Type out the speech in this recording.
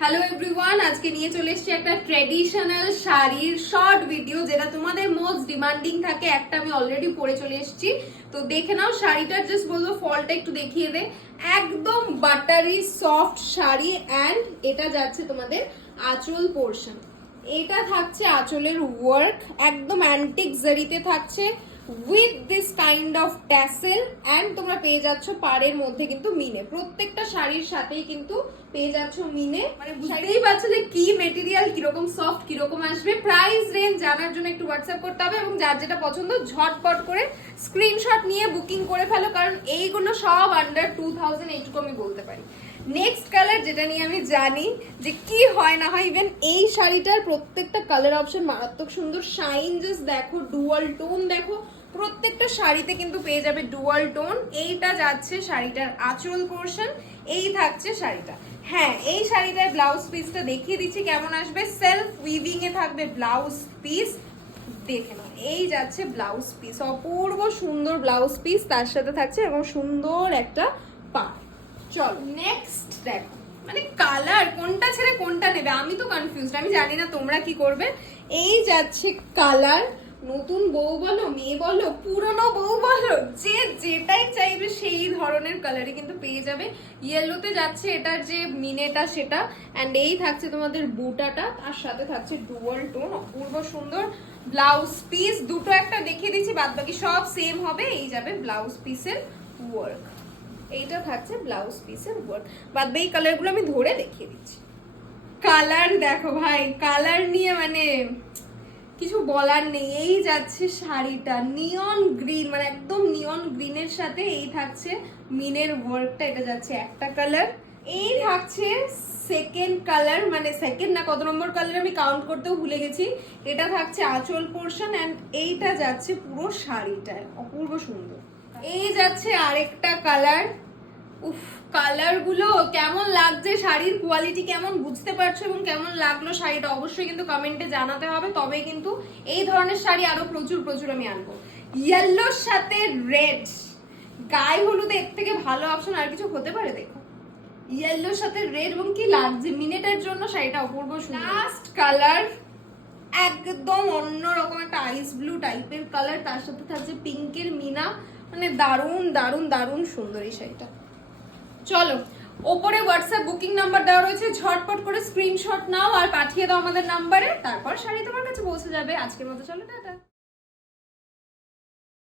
Hello everyone, আজকে নিয়ে চলে এসেছি একটা ট্রেডিশনাল শাড়ির শর্ট ভিডিও, যেটা তোমাদের মোস্ট ডিমান্ডিং থাকে। একটা আমি অলরেডি পরে চলে এসেছি, তো দেখে নাও। শাড়িটার জাস্ট বলবো ফলটা একটু দেখিয়ে দে। একদম বাটারি সফট শাড়ি, অ্যান্ড এটা যাচ্ছে তোমাদের আঁচল পোর্শন। এটা থাকছে আঁচলের ওয়ার্ক, একদম অ্যান্টিক জারিতে থাকছে with this kind of tassel, and তোমরা পেয়ে যাচ্ছ পাড়ের মধ্যে কিন্তু মিনে। প্রত্যেকটা শাড়ির সাথেই কিন্তু পেয়ে যাচ্ছ মিনে। মানে বুঝতেই পারছো যে কি মেটেরিয়াল, কিরকম সফট, কিরকম আসবে। প্রাইস রেঞ্জ জানার জন্য একটু হোয়াটসঅ্যাপ করতে হবে, এবং যার যেটা পছন্দ ঝটপট করে স্ক্রিনশট নিয়ে বুকিং করে ফেলো, কারণ এইগুলো সব আন্ডার 2000, এইটুকু আমি বলতে পারি। নেক্সট কালার, যেটা নিয়ে আমি জানি যে কি হয় না হয়, ইভেন এই শাড়িটার প্রত্যেকটা কালার অপশন মারাত্মক সুন্দর। শাইন জাস্ট দেখো, ডুয়াল টোন দেখো, প্রত্যেকটা শাড়িতে কিন্তু পেয়ে যাবে ডুয়াল টোন। এইটা যাচ্ছে শাড়িটার আঁচল পোর্শন, এই থাকছে শাড়িটা। হ্যাঁ, এই শাড়িটার ব্লাউজ পিসটা দেখিয়ে দিচ্ছি কেমন আসবে। সেলফ উইভিং এ থাকবে ব্লাউজ পিস, দেখে নাও। এই যাচ্ছে ব্লাউজ পিস, অপূর্ব সুন্দর ব্লাউজ পিস, তার সাথে থাকছে এবং সুন্দর একটা পা। চলো নেক্সট দেখো, মানে কালার কোনটা ছেড়ে কোনটা নেবে আমি তো কনফিউজড, আমি জানি না তোমরা কি করবে। এই যাচ্ছে কালার, নতুন বউ বলো, মেয়ে বলো, পুরনো বউ বলো, যে যেটাই চাইবে সেই ধরনের কালারে কিন্তু পেয়ে যাবে। ইয়েলোতে যাচ্ছে এটার যে মিনেটা সেটা, অ্যান্ড এই থাকছে তোমাদের বুটাটা, তার সাথে থাকছে ডুয়াল টোন, অপূর্ব সুন্দর ব্লাউজ পিস। দুটো একটা দেখিয়ে দিচ্ছি, বাদ বাকি সব সেম হবে। এই যাবে ব্লাউজ পিসের ওয়ার্ক, এইটা থাকছে ব্লাউজ পিসের ওয়ার্ক। বাদ বাকি কালারগুলো আমি ধরে দেখিয়ে দিচ্ছি। কালার দেখো ভাই, কালার নিয়ে মানে কিছু বলার নেই। এই যাচ্ছে শাড়িটা নিয়ন গ্রিন, মানে একদম নিয়ন গ্রিনের সাথে এই থাকছে মিনের ওয়ার্কটা, এটা যাচ্ছে একটা কালার। এই থাকছে সেকেন্ড কালার, মানে সেকেন্ড না কত নম্বর কালার আমি কাউন্ট করতেও ভুলে গেছি। এটা থাকছে আঁচল পোর্শন, অ্যান্ড এইটা যাচ্ছে পুরো শাড়িটায়, অপূর্ব সুন্দর। এই যাচ্ছে আরেকটা কালার। উফ, কালার গুলো কেমন লাগছে, শাড়ির কোয়ালিটি কেমন বুঝতে পারছো, এবং কেমন লাগলো শাড়িটা অবশ্যই কিন্তু কমেন্টে জানাতে হবে। তবে কিন্তু এই ধরনের শাড়ি আরো প্রচুর প্রচুর আমি আনবো। ইয়েলোর সাথে রেড, গায়ে হলুদে এর থেকে ভালো অপশন আর কিছু হতে পারে? দেখো ইয়েলোর সাথে রেড, এবং কি লাগছে মিনিটের জন্য শাড়িটা অপূর্ব সুন্দর। লাস্ট কালার একদম অন্যরকম একটা আইস ব্লু টাইপের কালার, তার সাথে থাকছে পিঙ্কের মিনা, মানে দারুণ দারুণ দারুণ সুন্দর এই শাড়িটা। চলো, ওপরে হোয়াটসঅ্যাপ বুকিং নাম্বার দেওয়া রয়েছে, ঝটপট করে স্ক্রিনশট নাও আর পাঠিয়ে দাও আমাদের নাম্বারে, তারপর শাড়ি তোমার কাছে পৌঁছে যাবে। আজকের মতো চলো, টাটা।